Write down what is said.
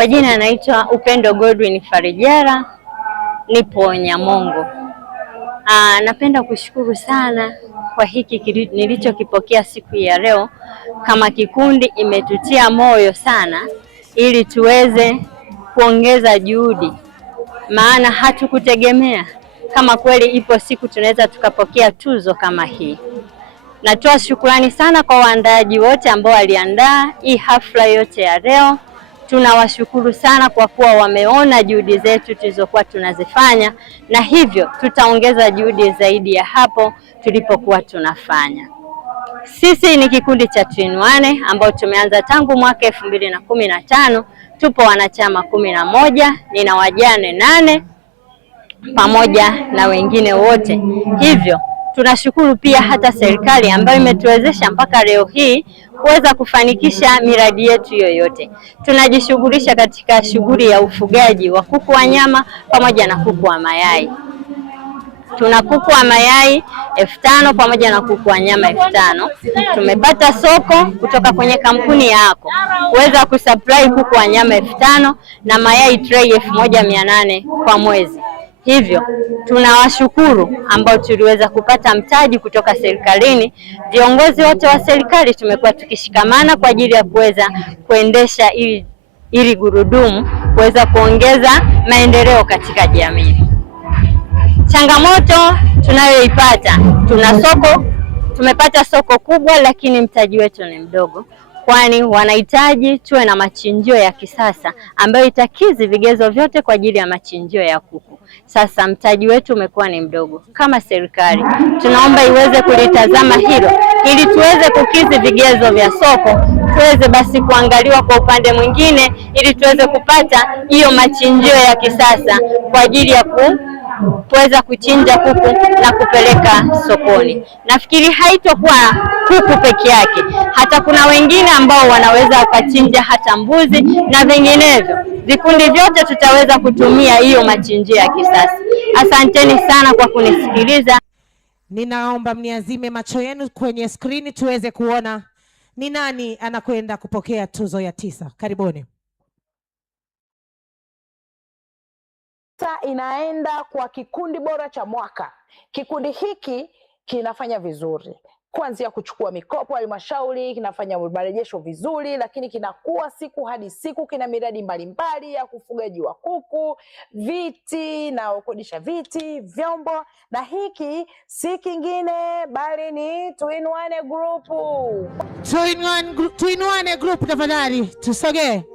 Kwa jina naitwa Upendo Godwin Farijera, nipo Nyamongo. Napenda kushukuru sana kwa hiki nilichokipokea siku ya leo. Kama kikundi imetutia moyo sana ili tuweze kuongeza juhudi, maana hatukutegemea kama kweli ipo siku tunaweza tukapokea tuzo kama hii. Natoa shukrani sana kwa waandaaji wote ambao waliandaa hii hafla yote ya leo. Tunawashukuru sana kwa kuwa wameona juhudi zetu tulizokuwa tunazifanya, na hivyo tutaongeza juhudi zaidi ya hapo tulipokuwa tunafanya. Sisi ni kikundi cha Twin1 ambao tumeanza tangu mwaka 2015. Tupo wanachama 11, nina wajane 8 pamoja na wengine wote. Hivyo tunashukuru pia hata serikali ambayo imetuwezesha mpaka leo hii kuweza kufanikisha miradi yetu yoyote. Tunajishughulisha katika shughuli ya ufugaji wa kuku wa nyama pamoja na kuku wa mayai. Tuna kuku wa mayai 5,000 pamoja na kuku wa nyama 5,000. Tumepata soko kutoka kwenye kampuni yako kuweza kusupply kuku wa nyama 5,000 na mayai tray 1,800 kwa mwezi. Hivyo tunawashukuru ambao tuliweza kupata mtaji kutoka serikalini. Viongozi wote wa serikali tumekuwa tukishikamana kwa ajili ya kuweza kuendesha ili gurudumu kuweza kuongeza maendeleo katika jamii. Changamoto tunayoipata, tumepata soko kubwa lakini mtaji wetu ni mdogo, kwani wanahitaji tuwe na machinjio ya kisasa ambayo itakidhi vigezo vyote kwa ajili ya machinjio ya kuku. Sasa mtaji wetu umekuwa ni mdogo. Kama serikali tunaomba iweze kulitazama hilo ili tuweze kukidhi vigezo vya soko, tuweze basi kuangaliwa kwa upande mwingine ili tuweze kupata hiyo machinjio ya kisasa kwa ajili ya kuweza kuchinja kuku na kupeleka sokoni. Nafikiri haitokuwa kuku peke yake, hata kuna wengine ambao wanaweza wakachinja hata mbuzi na vinginevyo. Vikundi vyote tutaweza kutumia hiyo machinjio ya kisasa. Asanteni sana kwa kunisikiliza. Ninaomba mniazime macho yenu kwenye skrini tuweze kuona ni nani anakwenda kupokea tuzo ya 9. Karibuni. Inaenda kwa kikundi bora cha mwaka. Kikundi hiki kinafanya vizuri kuanzia kuchukua mikopo halmashauri, kinafanya marejesho vizuri, lakini kinakuwa siku hadi siku, kina miradi mbalimbali ya kufugaji wa kuku, viti na kukodisha viti, vyombo, na hiki si kingine bali ni Twin1 Group. Twin1 Group, tafadhali tusogee.